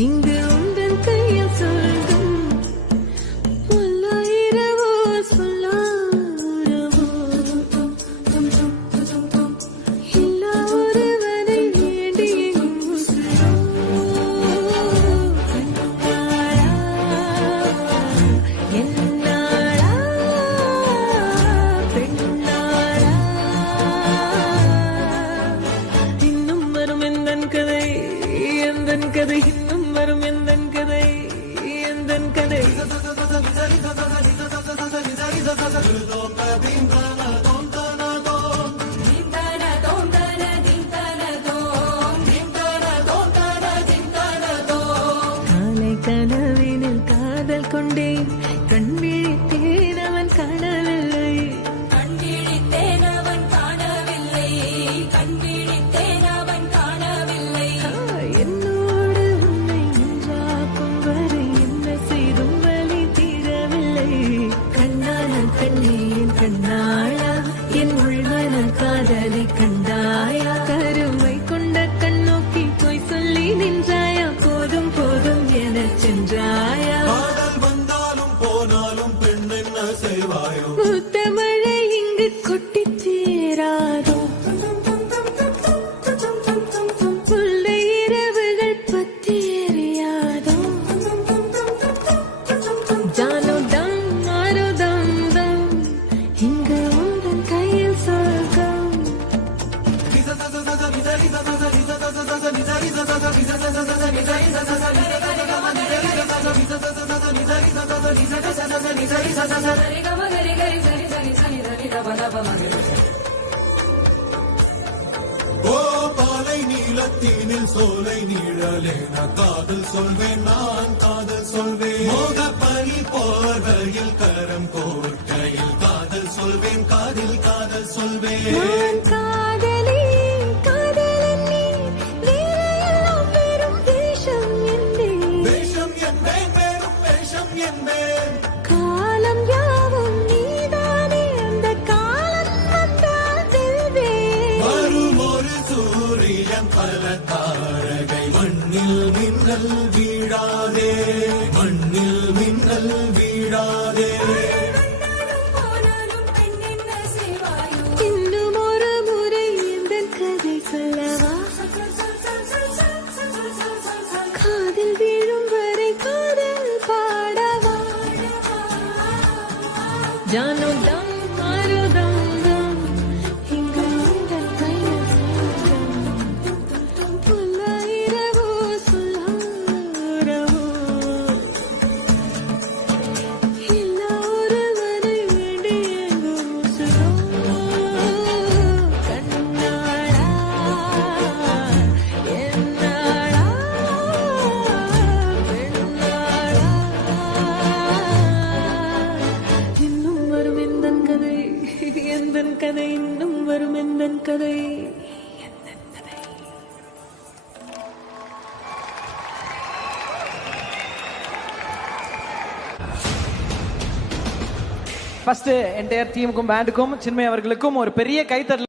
இங்கு உந்தன் கையில் சொல்லும் இரவோ சொல்லாரவோ இல்லா ஒருவரை வேண்டி என்னாளா பெண்ணாளா இன்னும் வரும் எந்தன் கதை எந்தன் கதை இன்னும் வரும் எந்தன் கதை எந்தன் கதை காலை கனவினில் காதல் கொண்டேன் கண் விழித்தேன் அவன் காணவில்லை என்னோடு உன்னை ஒன்றாக்கும் வரை என்ன செய்தும் வலி தீரவில்லை கண்ணான பெண்ணே என் கண்ணாளா என் உள்மன காதலை கண்டாயா கருமை கொண்ட கண்ணோக்கி போய் சொல்லி நின்றாயா போதும் போதும் என சென்றாயா வந்தாலும் போனாலும் பெண் என்ன செய்வாயோ முத்தமழை இங்கு கொட்டி தீராதோ முல்லை இரவுகள் பத்தி எரியாதோ ஜானோ தம் மாரோ தம் தம் இங்கு உந்தன் கையில் சொர்க்கம் ஓ பாலை நீளத்தீனில் சோலை நீழலேன காதல் சொல்வேன் நான் காதல் சொல்வேன் மோக பனி போர்வையில் கரம் கோர்க்கையில் காதல் சொல்வேன் காதில் காதல் சொல்வேன் நான் காதலி காதலன் நீ வேலையெல்லாம் பெரும் வேஷம் என்பேன் வேஷம் என்பேன் வேறும் வேஷம் என்பேன் காலம் யாவும் நீதானே அந்த காலம் வந்தால் செல்வேன் வரும் ஒரு சூரியன் பல தாரகை மண்ணில் மின்னல் வீழாதே மண்ணில் மின்னல் வீழாதே இன்னும் ஒரு முறை இந்த கதை சொல்லவா காதில் வீழும் வரை காதல் பாடவா ஜானோ தம் மாரோ தம் தம் இங்கு உந்தன் கையில் சொர்க்கம் புல்ல இரவோ சொல்லாரவோ இல்லா ஒருவரை வேண்டி எங்கும் கண்ணாளா என்னாளா பெண்ணாளா இன்னும் வரும் எந்தன் கதை எந்தன் கதை இன்னும் வரும் எந்தன் கதை எந்தன் கதை ஃபர்ஸ்ட் என்டையர் டீமுக்கும் பேண்டுக்கும் சின்மய் அவர்களுக்கும் ஒரு பெரிய கைத்தட்டல்.